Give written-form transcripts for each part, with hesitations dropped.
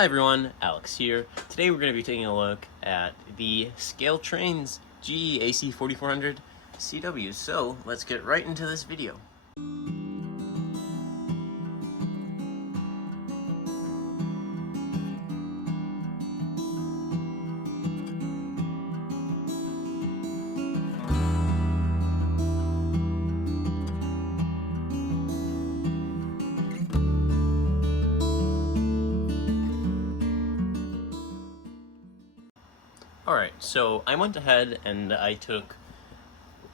Hi everyone, Alex here. Today we're going to be taking a look at the ScaleTrains AC4400CWs. So let's get right into this video. Alright, so I went ahead and I took,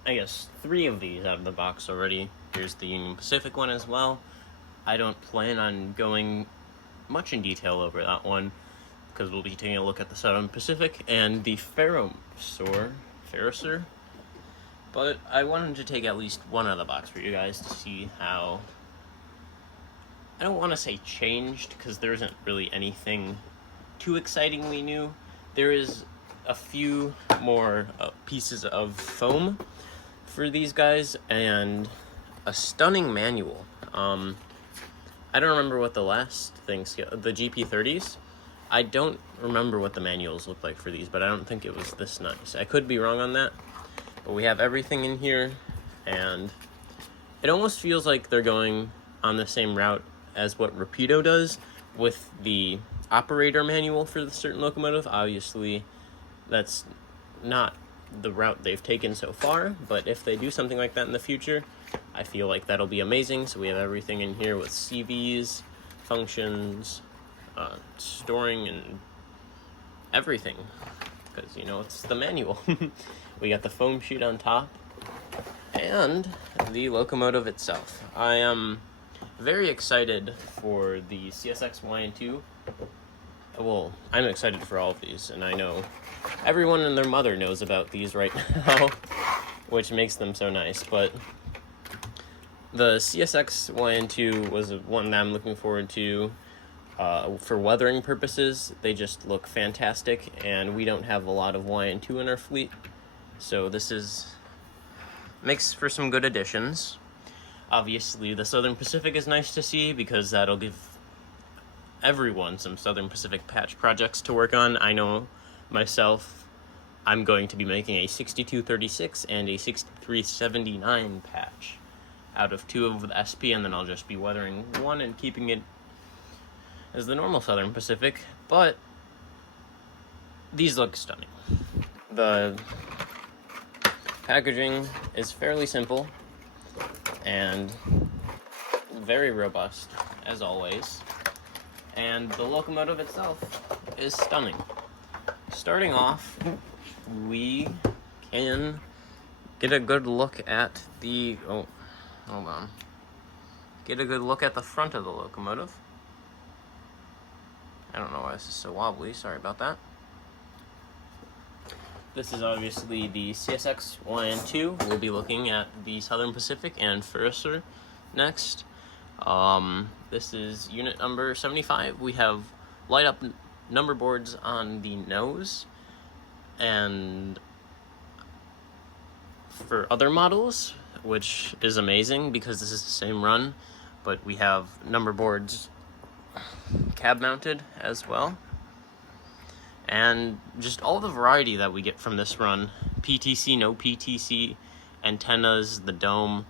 I guess, 3 of these out of the box already. Here's the Union Pacific one as well. I don't plan on going much in detail over that one, because we'll be taking a look at the Southern Pacific and the Ferrosur. But I wanted to take at least one out of the box for you guys to see how, I don't want to say changed, because there isn't really anything too excitingly new. There is a few more pieces of foam for these guys and a stunning manual. I don't remember what the last things, the GP30s, I don't remember what the manuals look like for these, but I don't think it was this nice. I could be wrong on that, but we have everything in here, and it almost feels like they're going on the same route as what Rapido does with the operator manual for the certain locomotive. Obviously, that's not the route they've taken so far, but if they do something like that in the future, I feel like that'll be amazing. So we have everything in here with CVs, functions, storing, and everything, because, you know, it's the manual. We got the foam sheet on top, and the locomotive itself. I am very excited for the CSX YN2. Well, I'm excited for all of these, and I know everyone and their mother knows about these right now, which makes them so nice. But the CSX YN2 was one that I'm looking forward to for weathering purposes. They just look fantastic, and we don't have a lot of YN2 in our fleet, so this makes for some good additions. Obviously, the Southern Pacific is nice to see, because that'll give everyone some Southern Pacific patch projects to work on. I know myself, I'm going to be making a 6236 and a 6379 patch out of 2 of the SP, and then I'll just be weathering one and keeping it as the normal Southern Pacific. But these look stunning. The packaging is fairly simple and very robust, as always. And the locomotive itself is stunning. Starting off, we can get a good look at the, get a good look at the front of the locomotive. I don't know why this is so wobbly, sorry about that. This is obviously the CSX YN2. We'll be looking at the Southern Pacific and Ferrosur next. This is unit number 75. We have light up number boards on the nose, and for other models, which is amazing because this is the same run, but we have number boards cab mounted as well. And just all the variety that we get from this run, PTC, no PTC, antennas, the dome,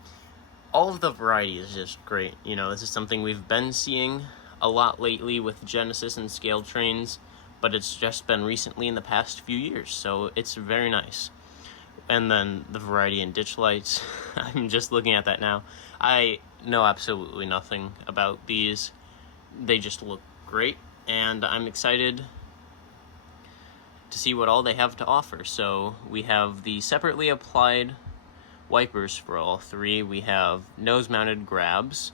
all of the variety is just great. You know, this is something we've been seeing a lot lately with Genesis and ScaleTrains, but it's just been recently in the past few years, so it's very nice. And then the variety in ditch lights, I'm just looking at that now. I know absolutely nothing about these. They just look great, and I'm excited to see what all they have to offer. So we have the separately applied wipers for all 3. We have nose-mounted grabs.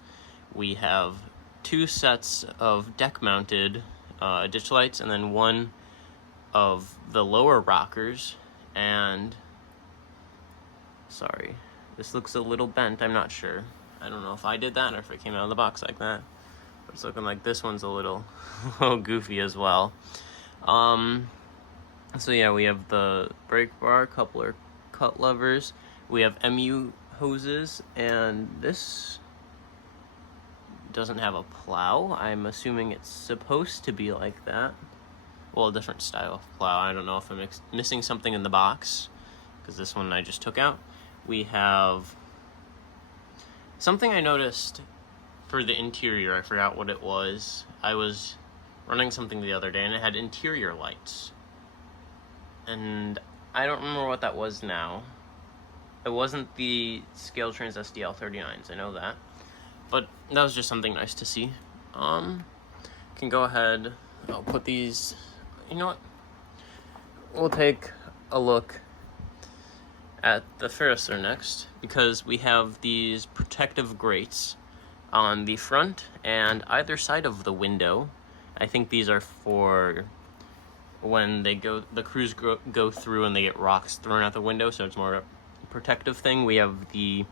We have 2 sets of deck-mounted ditch lights, and then 1 of the lower rockers. And sorry, this looks a little bent. I'm not sure. I don't know if I did that or if it came out of the box like that. But it's looking like this one's a little goofy as well. So yeah, we have the brake bar, coupler, cut levers. We have MU hoses, and doesn't have a plow. I'm assuming it's supposed to be like that. Well, a different style of plow. I don't know if I'm missing something in the box, because this one I just took out. We have something I noticed for the interior. I forgot what it was. I was running something the other day and it had interior lights. And I don't remember what that was now. It wasn't the ScaleTrains SDL39s, I know that. But that was just something nice to see. Can go ahead, I'll put these, you know what? We'll take a look at the Ferrosur next, because we have these protective grates on the front and either side of the window. I think these are for when the crews go through and they get rocks thrown out the window, so it's more a protective thing. We have the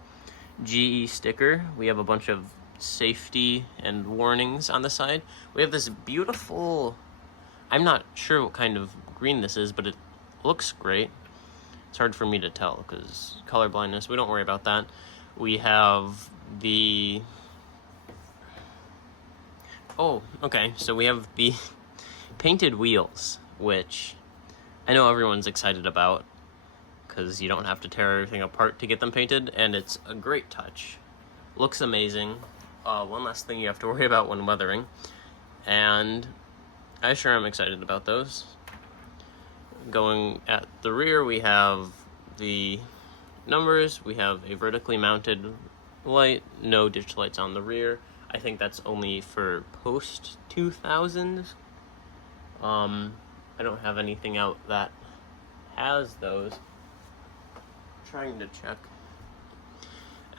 GE sticker. We have a bunch of safety and warnings on the side. We have this beautiful, I'm not sure what kind of green this is, but it looks great. It's hard for me to tell because color blindness. We don't worry about that. We have the... Oh, okay. So we have the painted wheels, which I know everyone's excited about because you don't have to tear everything apart to get them painted, and it's a great touch. Looks amazing. One less thing you have to worry about when weathering, and I sure am excited about those. Going at the rear, we have the numbers. We have a vertically mounted light, no ditch lights on the rear. I think that's only for post 2000. I don't have anything out that has those. Trying to check.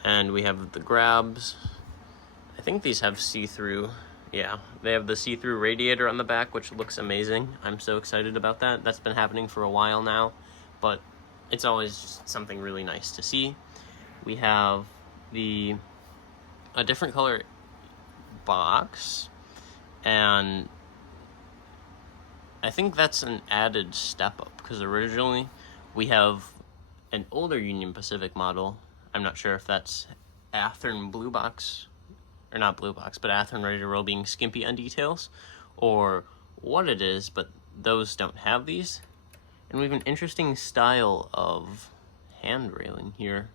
And we have the grabs. I think these have see-through. Yeah, they have the see-through radiator on the back, which looks amazing. I'm so excited about that. That's been happening for a while now, but it's always just something really nice to see. We have a different color box, and I think that's an added step up, because originally we have an older Union Pacific model. I'm not sure if that's Athearn Blue Box, or not Blue Box, but Athearn Ready to Roll being skimpy on details, or what it is, but those don't have these. And we have an interesting style of hand railing here.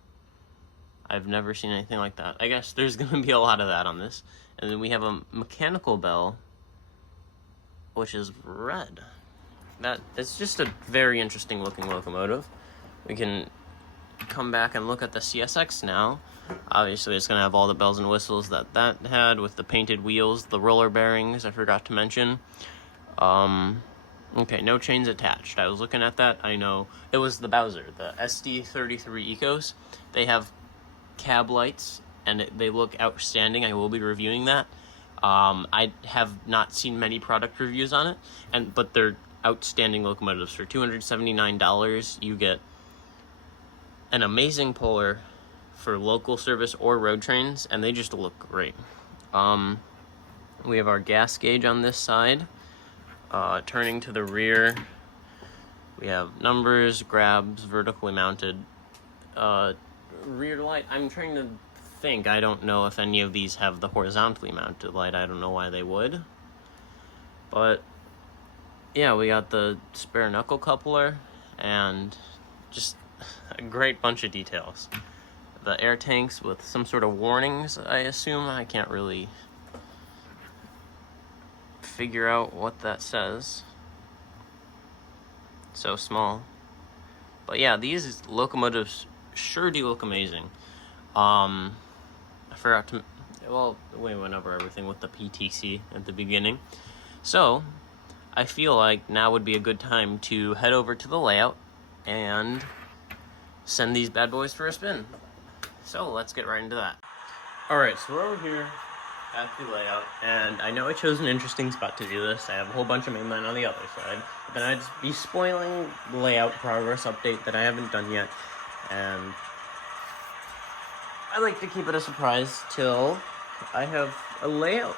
I've never seen anything like that. I guess there's going to be a lot of that on this. And then we have a mechanical bell, which is red. It's just a very interesting looking locomotive. We can come back and look at the CSX now. Obviously, it's going to have all the bells and whistles that had, with the painted wheels, the roller bearings, I forgot to mention. Okay, no chains attached. I was looking at that. I know it was the Bowser, the SD33 Ecos. They have cab lights, and they look outstanding. I will be reviewing that. I have not seen many product reviews on it, but they're outstanding locomotives. For $279, you get an amazing puller for local service or road trains, and they just look great. We have our gas gauge on this side. Turning to the rear, we have numbers, grabs, vertically mounted. Rear light, I'm trying to think. I don't know if any of these have the horizontally mounted light. I don't know why they would. But yeah, we got the spare knuckle coupler, and just a great bunch of details. The air tanks with some sort of warnings, I assume. I can't really figure out what that says. So small. But yeah, these locomotives sure do look amazing. I forgot to... Well, we went over everything with the PTC at the beginning. So, I feel like now would be a good time to head over to the layout and send these bad boys for a spin. So let's get right into that. Alright, so we're over here at the layout, and I know I chose an interesting spot to do this. I have a whole bunch of mainline on the other side, but then I'd be spoiling the layout progress update that I haven't done yet, and I like to keep it a surprise till I have a layout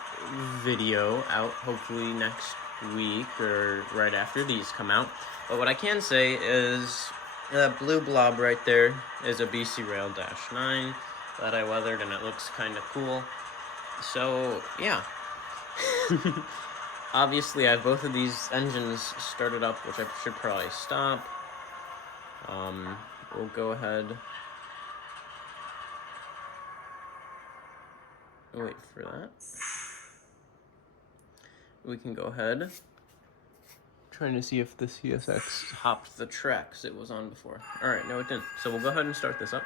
video out, hopefully next week or right after these come out. But what I can say is that blue blob right there is a BC Rail -9 that I weathered, and it looks kind of cool. So, yeah. Obviously, I have both of these engines started up, which I should probably stop. We'll go ahead. Wait for that. We can go ahead. Trying to see if the CSX hopped the tracks it was on before. Alright, no it didn't. So we'll go ahead and start this up.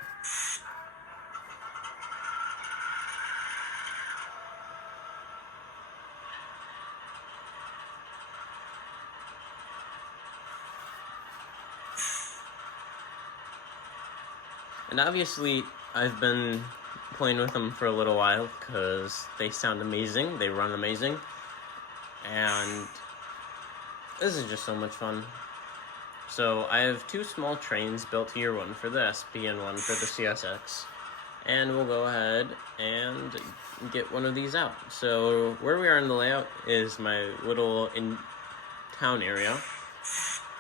And obviously, I've been playing with them for a little while because they sound amazing, they run amazing, and this is just so much fun. So I have two small trains built here, one for the SP and one for the CSX, and we'll go ahead and get one of these out. So where we are in the layout is my little in-town area.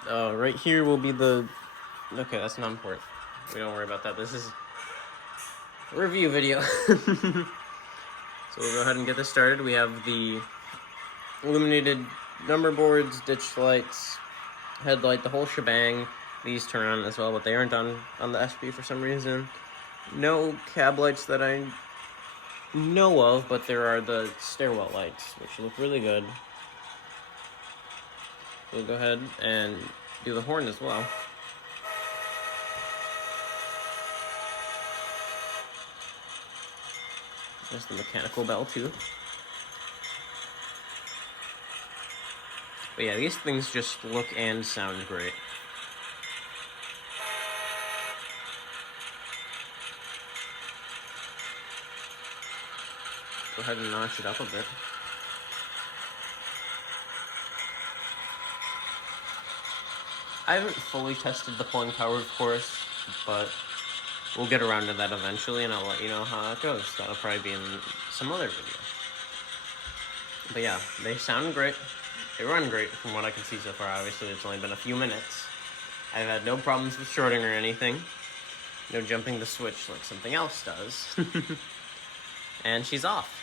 Right here will be the... Okay, that's not important. We don't worry about that. This is a review video. So we'll go ahead and get this started. We have the illuminated number boards, ditch lights, headlight, the whole shebang. These turn on as well, but they aren't on the SP for some reason. No cab lights that I know of, but there are the stairwell lights, which look really good. We'll go ahead and do the horn as well. There's the mechanical bell too. But yeah, these things just look and sound great. Go ahead and notch it up a bit. I haven't fully tested the pulling power, of course, but we'll get around to that eventually, and I'll let you know how that goes. That'll probably be in some other video. But yeah, they sound great. They run great from what I can see so far. Obviously, it's only been a few minutes. I've had no problems with shorting or anything. No jumping the switch like something else does. And she's off.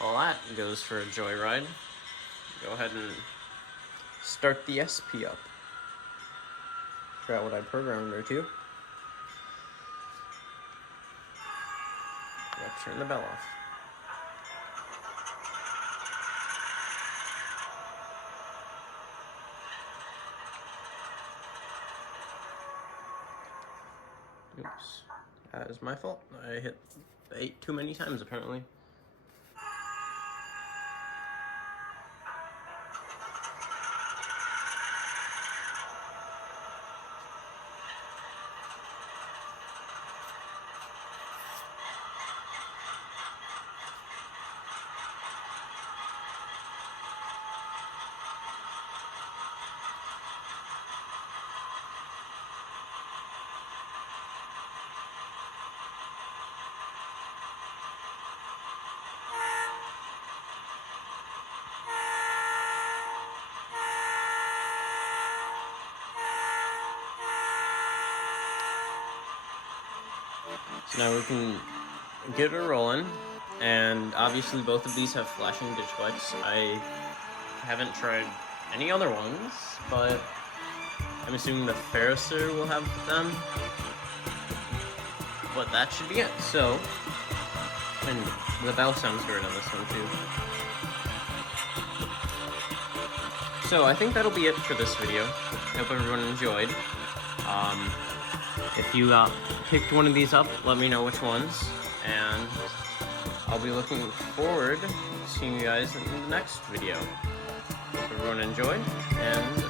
All that goes for a joyride. Go ahead and start the SP up. Forgot what I programmed her to. Yep, turn the bell off. Oops. That is my fault. I hit 8 too many times apparently. So now we can get her rolling, and obviously both of these have flashing ditch lights. I haven't tried any other ones, but I'm assuming the Ferrosur will have them. But that should be it. So, and the bell sounds great on this one too. So I think that'll be it for this video. I hope everyone enjoyed. If you picked one of these up, let me know which ones, and I'll be looking forward to seeing you guys in the next video. Hope everyone enjoyed, and